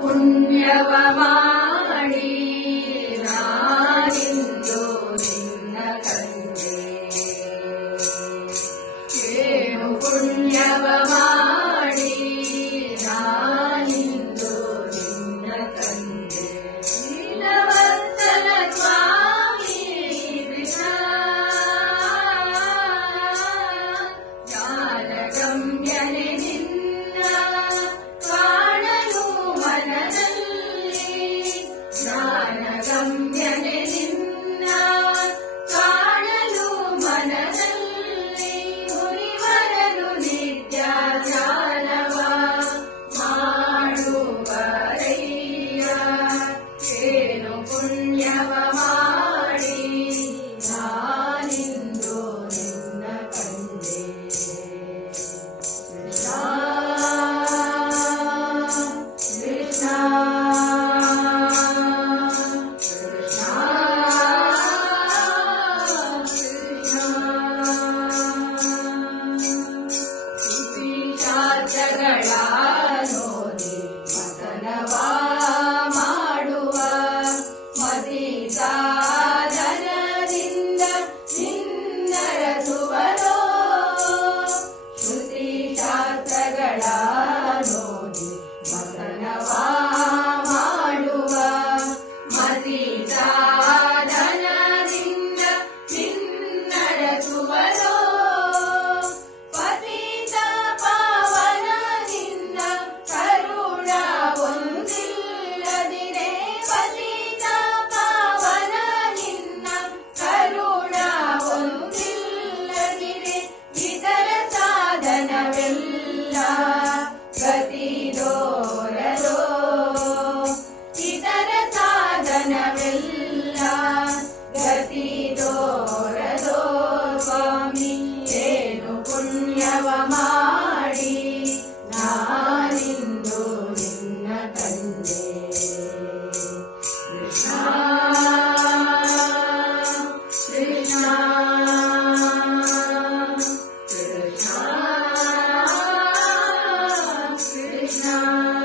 पुण्यवमा ಶರಣಾನೋದಿ ಮಾಡುವ ಮತಿತಾ ಜನರಿಂದ ನಿನ್ನರಸುವರೋ ಶ್ರುತಿ it's.